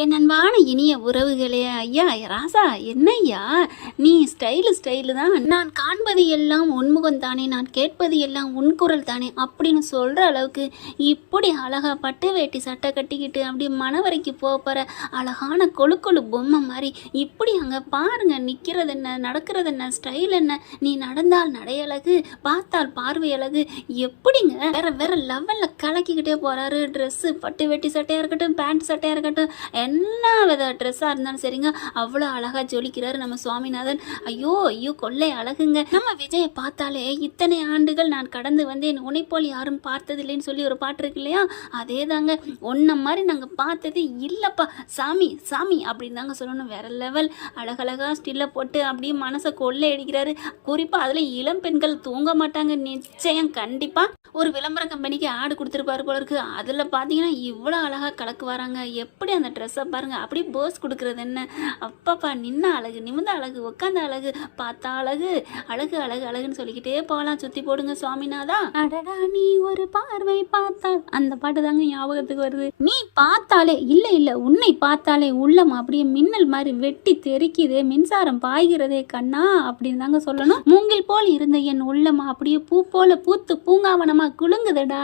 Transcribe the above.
என் அன்பான இனிய உறவுகளே, ஐயா ராசா, என்னய்யா நீ ஸ்டைலு தான், நான் காண்பது எல்லாம் உன்முகம் தானே, நான் கேட்பது எல்லாம் உன் குரல் தானே அப்படின்னு சொல்கிற அளவுக்கு இப்படி அழகா பட்டு வேட்டி சட்டை கட்டிக்கிட்டு அப்படியே மணவரைக்கு போகிற அழகான கொழு கொழு பொம்மை மாதிரி இப்படி அங்கே பாருங்க, நிற்கிறது என்ன, நடக்கிறது என்ன, ஸ்டைல் என்ன, நீ நடந்தால் நடையழகு, பார்த்தால் பார்வை அழகு, எப்படிங்க வேற வேற லெவலில் கலக்கிக்கிட்டே போகிறாரு. ட்ரெஸ்ஸு பட்டு வேட்டி சட்டையாக இருக்கட்டும், பேண்ட் சட்டையாக இருக்கட்டும், என்ன வித ட்ரெஸ்ஸாக இருந்தாலும் சரிங்க, அவ்வளோ அழகாக ஜொலிக்கிறாரு நம்ம சுவாமிநாதன். ஐயோ ஐயோ, கொள்ளை அழகுங்க. நம்ம விஜயை பார்த்தாலே இத்தனை ஆண்டுகள் நான் கடந்து வந்தேன், உன்னை போல் யாரும் பார்த்ததில்லைன்னு சொல்லி ஒரு பாட்டு இருக்கு இல்லையா, அதே தாங்க. ஒன்றை மாதிரி நாங்கள் பார்த்தது இல்லைப்பா சாமி சாமி அப்படின்னு தாங்க சொல்லணும். வேற லெவல் அழகழகாக ஸ்டில்லை போட்டு அப்படியே மனசை கொள்ளை அடிக்கிறாரு. குறிப்பாக அதில் இளம் பெண்கள் தூங்க மாட்டாங்க, நிச்சயம் கண்டிப்பாக ஒரு விளம்பர கம்பெனிக்கு ஆடு கொடுத்துருப்பாரு போல இருக்கு. அதில் பார்த்தீங்கன்னா இவ்வளோ அழகாக கலக்கு வராங்க. எப்படி அந்த ட்ரெஸ்ஸை பாருங்க, அப்படியே போஸ் கொடுக்குறது என்ன, அப்பாப்பா நின்ன அழகு, நிமிந்த அழகு, உட்காந்த அழகு, பார்த்தா அழகு, அழகு அழகு அழகுன்னு சொல்லிக்கிட்டே போகலாம். சுற்றி போடுங்க சுவாமிநாதா. அடடா நீ ஒரு பார்வை பார்த்தால், அந்த பாட்டு தாங்க ஞாபகத்துக்கு வருது. நீ பார்த்தாலே இல்லை உன்னை பார்த்தாலே உள்ளம் அப்படியே மின்னல் மாதிரி வெட்டி தெரிக்குதே, மின்சாரம் பாய்கிறதே கண்ணா அப்படின்னு தாங்க சொல்லணும். மூங்கில் போல் இருந்த என் உள்ளம் அப்படியே பூ போல பூத்து பூங்காவனமா குலுங்குதடா.